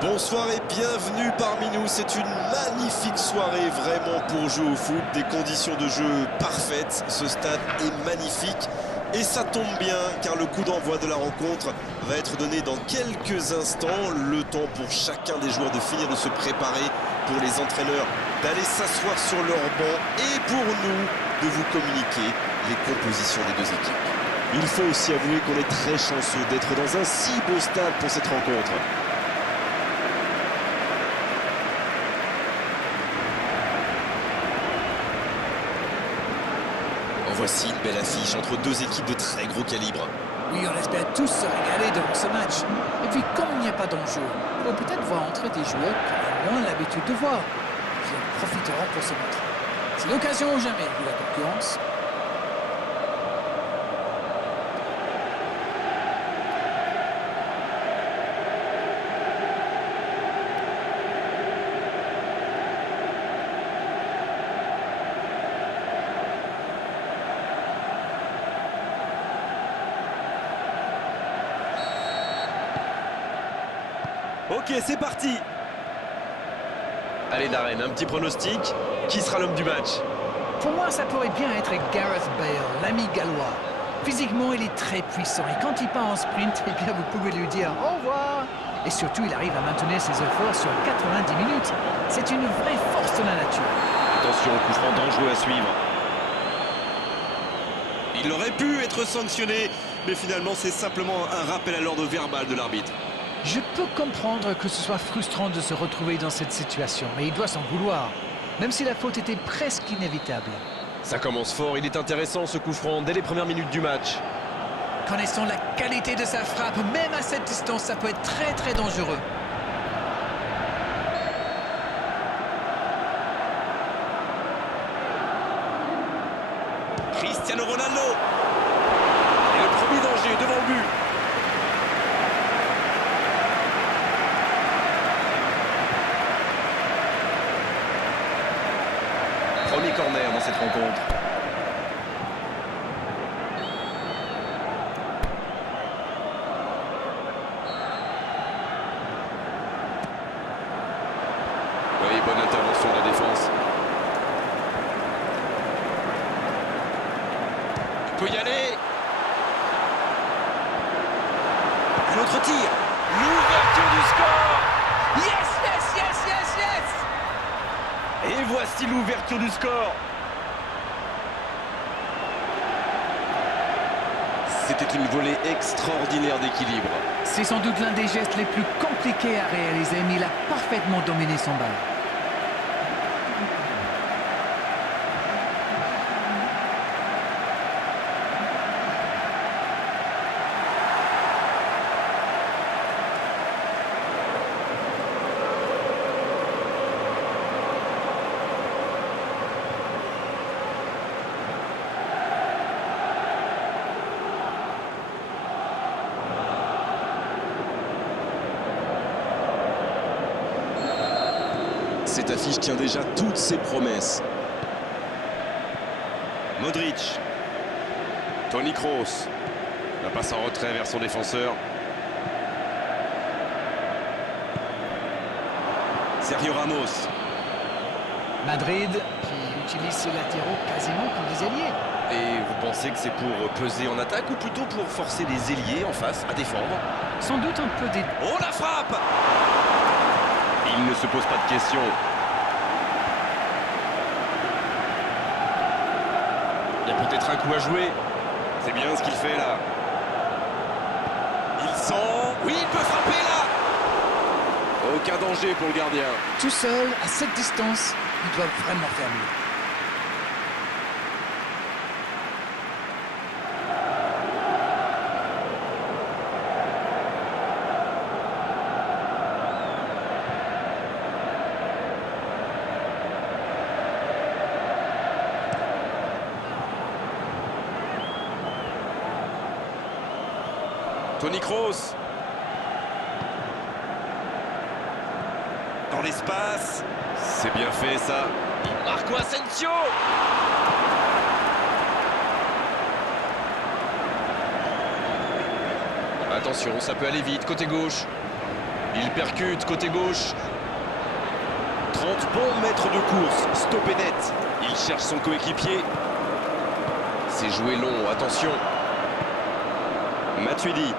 Bonsoir et bienvenue parmi nous. C'est une magnifique soirée vraiment pour jouer au foot. Des conditions de jeu parfaites. Ce stade est magnifique. Et ça tombe bien car le coup d'envoi de la rencontre va être donné dans quelques instants. Le temps pour chacun des joueurs de finir de se préparer, pour les entraîneurs d'aller s'asseoir sur leur banc et pour nous de vous communiquer les compositions des deux équipes. Il faut aussi avouer qu'on est très chanceux d'être dans un si beau stade pour cette rencontre. Voici une belle affiche entre deux équipes de très gros calibre. Oui, on espère tous se régaler devant ce match. Et puis, comme il n'y a pas d'enjeu, il faut peut-être voir entrer des joueurs qui ont moins l'habitude de voir, qui en profiteront pour se montrer. C'est l'occasion ou jamais, vu la concurrence. Ok, c'est parti. Allez Darren, un petit pronostic. Qui sera l'homme du match? Pour moi, ça pourrait bien être Gareth Bale, l'ami gallois. Physiquement, il est très puissant et quand il part en sprint, eh bien, vous pouvez lui dire au revoir. Et surtout, il arrive à maintenir ses efforts sur 90 minutes. C'est une vraie force de la nature. Attention, coup franc dangereux à suivre. Il aurait pu être sanctionné, mais finalement, c'est simplement un rappel à l'ordre verbal de l'arbitre. Je peux comprendre que ce soit frustrant de se retrouver dans cette situation, mais il doit s'en vouloir, même si la faute était presque inévitable. Ça commence fort, il est intéressant ce coup franc dès les premières minutes du match. Connaissant la qualité de sa frappe, même à cette distance, ça peut être très très dangereux. Cristiano Ronaldo. Et le premier danger devant le but. Premier corner dans cette rencontre. Oui, bonne intervention de la défense. Il peut y aller. Un autre tir. L'ouverture du score. Yes, yes, yes, yes, yes! Et voici l'ouverture du score. C'était une volée extraordinaire d'équilibre. C'est sans doute l'un des gestes les plus compliqués à réaliser, mais il a parfaitement dominé son balle. Cette affiche tient déjà toutes ses promesses. Modric. Toni Kroos. La passe en retrait vers son défenseur. Sergio Ramos. Madrid qui utilise ses latéraux quasiment comme des ailiers. Et vous pensez que c'est pour peser en attaque ou plutôt pour forcer les ailiers en face à défendre? Sans doute un peu des... Oh la frappe! Il ne se pose pas de questions. Il y a peut-être un coup à jouer. C'est bien ce qu'il fait là. Il sent... Oui, il peut frapper là. Aucun danger pour le gardien. Tout seul, à cette distance, il doit vraiment faire mieux. Toni Kroos. Dans l'espace. C'est bien fait ça. Marco Asensio. Attention, ça peut aller vite, côté gauche. Il percute côté gauche. 30 bons mètres de course, stoppé net. Il cherche son coéquipier. C'est joué long, attention. Matuidi.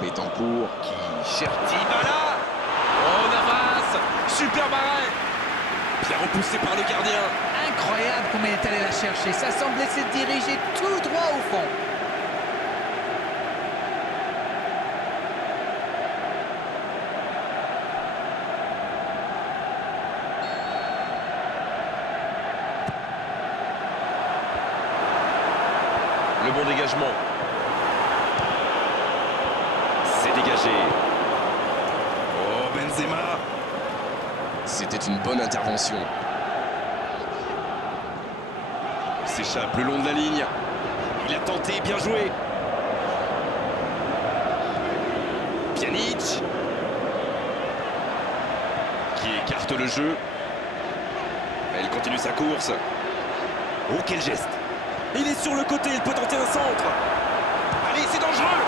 Betancourt qui cherche Dybala. Oh Navas, super arrêt. Bien repoussé par le gardien. Incroyable comment il est allé la chercher. Ça semblait se diriger tout droit au fond. Le bon dégagement. C'est dégagé. Oh Benzema. C'était une bonne intervention. S'échappe le long de la ligne. Il a tenté, bien joué. Pjanic. Qui écarte le jeu. Elle continue sa course. Oh quel geste. Il est sur le côté, il peut tenter un centre. Allez, c'est dangereux.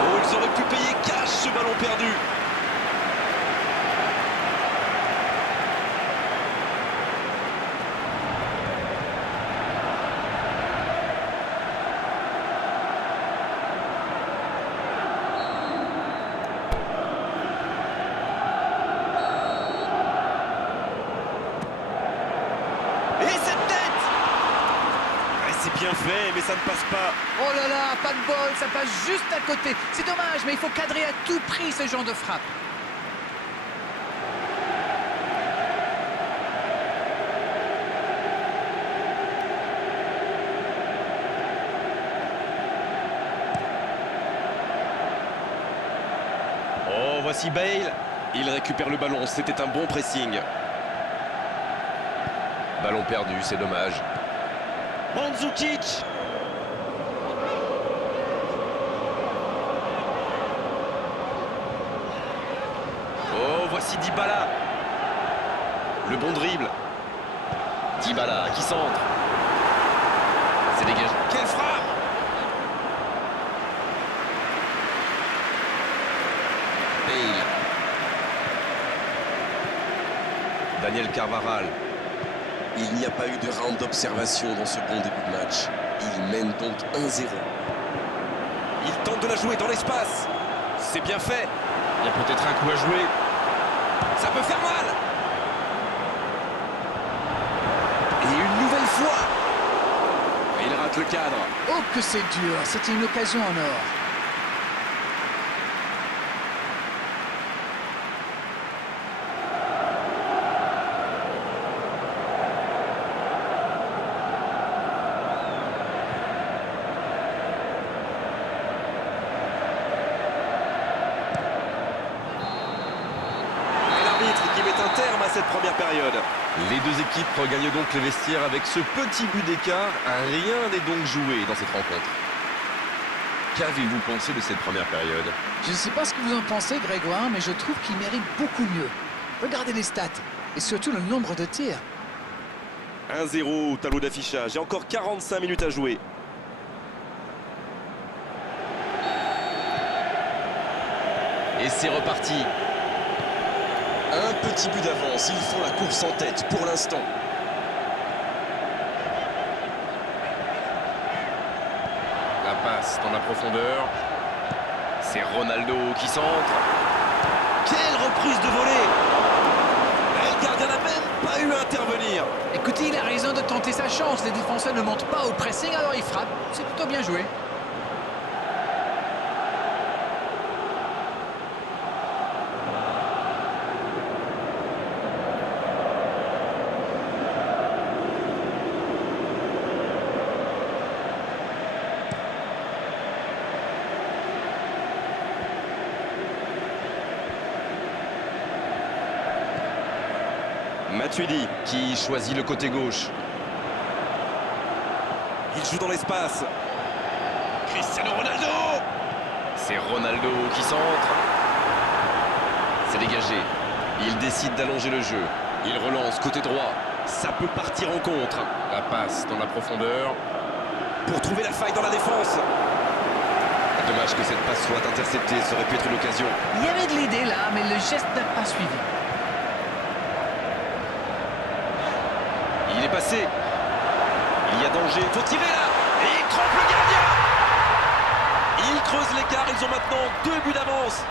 Oh, ils auraient pu payer cash ce ballon perdu. C'est bien fait, mais ça ne passe pas. Oh là là, pas de bol, ça passe juste à côté. C'est dommage, mais il faut cadrer à tout prix ce genre de frappe. Oh, voici Bale. Il récupère le ballon, c'était un bon pressing. Ballon perdu, c'est dommage. Mandzukic. Oh, voici Dybala. Le bon dribble. Dybala qui centre. C'est dégagé. Quelle frappe! Bale. Daniel Carvajal. Il n'y a pas eu de round d'observation dans ce bon début de match. Il mène donc 1-0. Il tente de la jouer dans l'espace. C'est bien fait. Il y a peut-être un coup à jouer. Ça peut faire mal. Et une nouvelle fois. Et il rate le cadre. Oh que c'est dur, c'était une occasion en or. Qui met un terme à cette première période. Les deux équipes regagnent donc le vestiaire avec ce petit but d'écart. Rien n'est donc joué dans cette rencontre. Qu'avez-vous pensé de cette première période? Je ne sais pas ce que vous en pensez, Grégoire, mais je trouve qu'il mérite beaucoup mieux. Regardez les stats, et surtout le nombre de tirs. 1-0 au tableau d'affichage. Il y a encore 45 minutes à jouer. Et c'est reparti. Un petit but d'avance, ils font la course en tête pour l'instant. La passe dans la profondeur. C'est Ronaldo qui centre. Quelle reprise de volée! Le gardien n'a même pas eu à intervenir. Écoutez, il a raison de tenter sa chance. Les défenseurs ne montent pas au pressing, alors il frappe. C'est plutôt bien joué. Matuidi qui choisit le côté gauche. Il joue dans l'espace. Cristiano Ronaldo. C'est Ronaldo qui centre. C'est dégagé. Il décide d'allonger le jeu. Il relance côté droit. Ça peut partir en contre. La passe dans la profondeur. Pour trouver la faille dans la défense. Dommage que cette passe soit interceptée, ça aurait pu être une occasion. Il y avait de l'idée là, mais le geste n'a pas suivi. Il est passé. Il y a danger. Faut tirer là. Et il trompe le gardien. Il creuse l'écart. Ils ont maintenant 2 buts d'avance.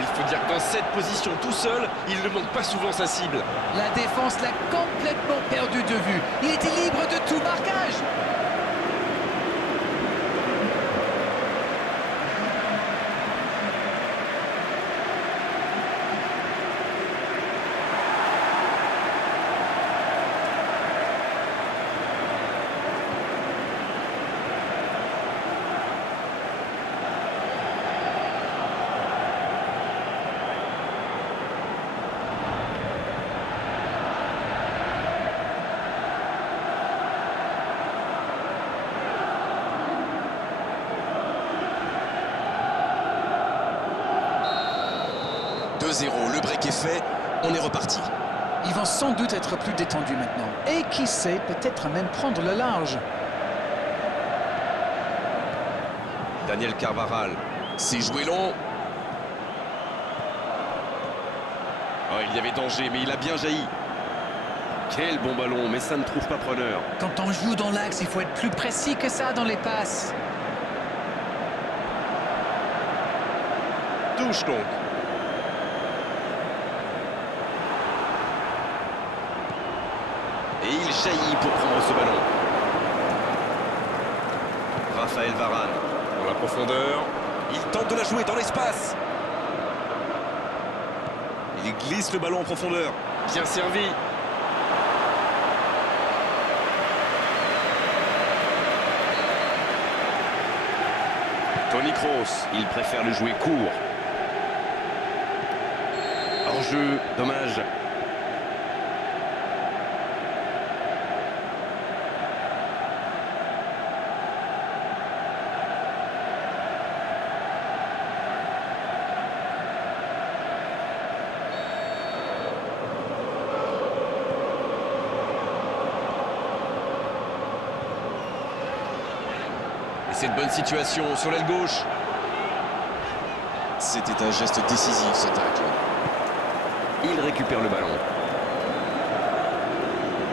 Il faut dire que dans cette position tout seul, il ne manque pas souvent sa cible. La défense l'a complètement perdu de vue. Il était libre de tout marquage. Le break est fait, on est reparti. Ils vont sans doute être plus détendus maintenant. Et qui sait, peut-être même prendre le large. Daniel Carvajal, c'est joué long. Oh, il y avait danger, mais il a bien jailli. Quel bon ballon, mais ça ne trouve pas preneur. Quand on joue dans l'axe, il faut être plus précis que ça dans les passes. Touche donc. Et il jaillit pour prendre ce ballon. Raphaël Varane dans la profondeur. Il tente de la jouer dans l'espace. Il glisse le ballon en profondeur. Bien servi. Toni Kroos, il préfère le jouer court. Hors-jeu, dommage. C'est une bonne situation sur l'aile gauche. C'était un geste décisif, ce tacle. Il récupère le ballon.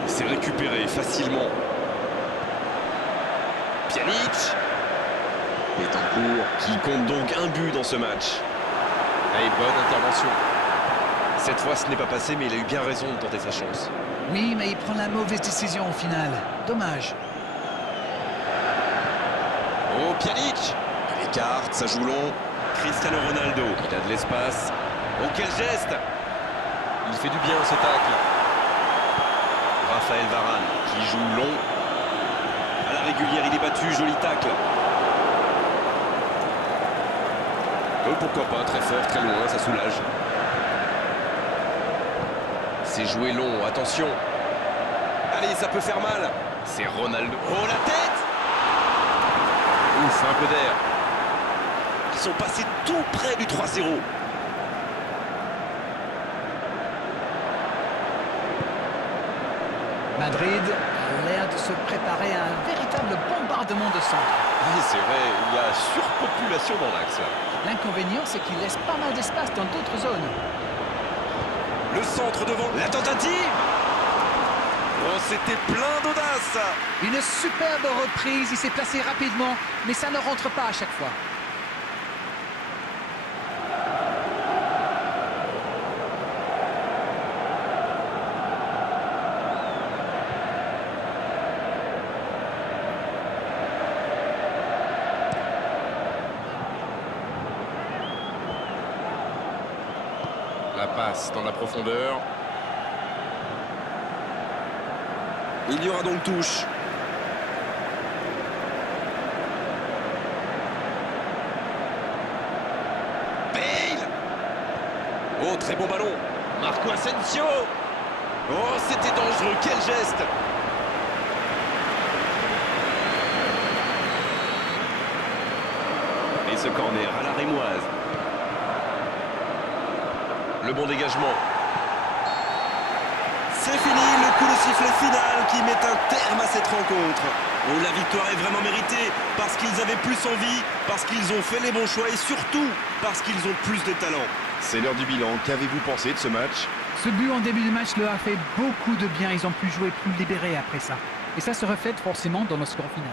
C'est récupéré facilement. Pjanic. Betancourt, qui compte donc un but dans ce match. Et bonne intervention. Cette fois, ce n'est pas passé, mais il a eu bien raison de tenter sa chance. Oui, mais il prend la mauvaise décision au final. Dommage. Oh, Pjanic. Elle écarte, ça joue long. Cristiano Ronaldo, il a de l'espace. Oh, quel geste! Il fait du bien, ce tacle. Raphaël Varane, qui joue long. À la régulière, il est battu, joli tacle. Oh, pourquoi pas, très fort, très loin, ça soulage. C'est joué long, attention. Allez, ça peut faire mal. C'est Ronaldo. Oh, la tête! Ouf, un peu d'air. Ils sont passés tout près du 3-0. Madrid a l'air de se préparer à un véritable bombardement de centre. Oui, c'est vrai, il y a surpopulation dans l'axe. L'inconvénient, c'est qu'il laisse pas mal d'espace dans d'autres zones. Le centre devant, la tentative. Oh, c'était plein d'audace. Une superbe reprise, il s'est placé rapidement, mais ça ne rentre pas à chaque fois. La passe dans la profondeur. Il y aura donc touche. Bale. Oh, très bon ballon. Marco Asensio. Oh, c'était dangereux. Quel geste. Et ce corner à la rémoise. Le bon dégagement. C'est fini, le coup de sifflet final qui met un terme à cette rencontre. Oh, la victoire est vraiment méritée parce qu'ils avaient plus envie, parce qu'ils ont fait les bons choix et surtout parce qu'ils ont plus de talent. C'est l'heure du bilan. Qu'avez-vous pensé de ce match? Ce but en début de match leur a fait beaucoup de bien. Ils ont pu jouer plus libérés après ça. Et ça se reflète forcément dans le score final.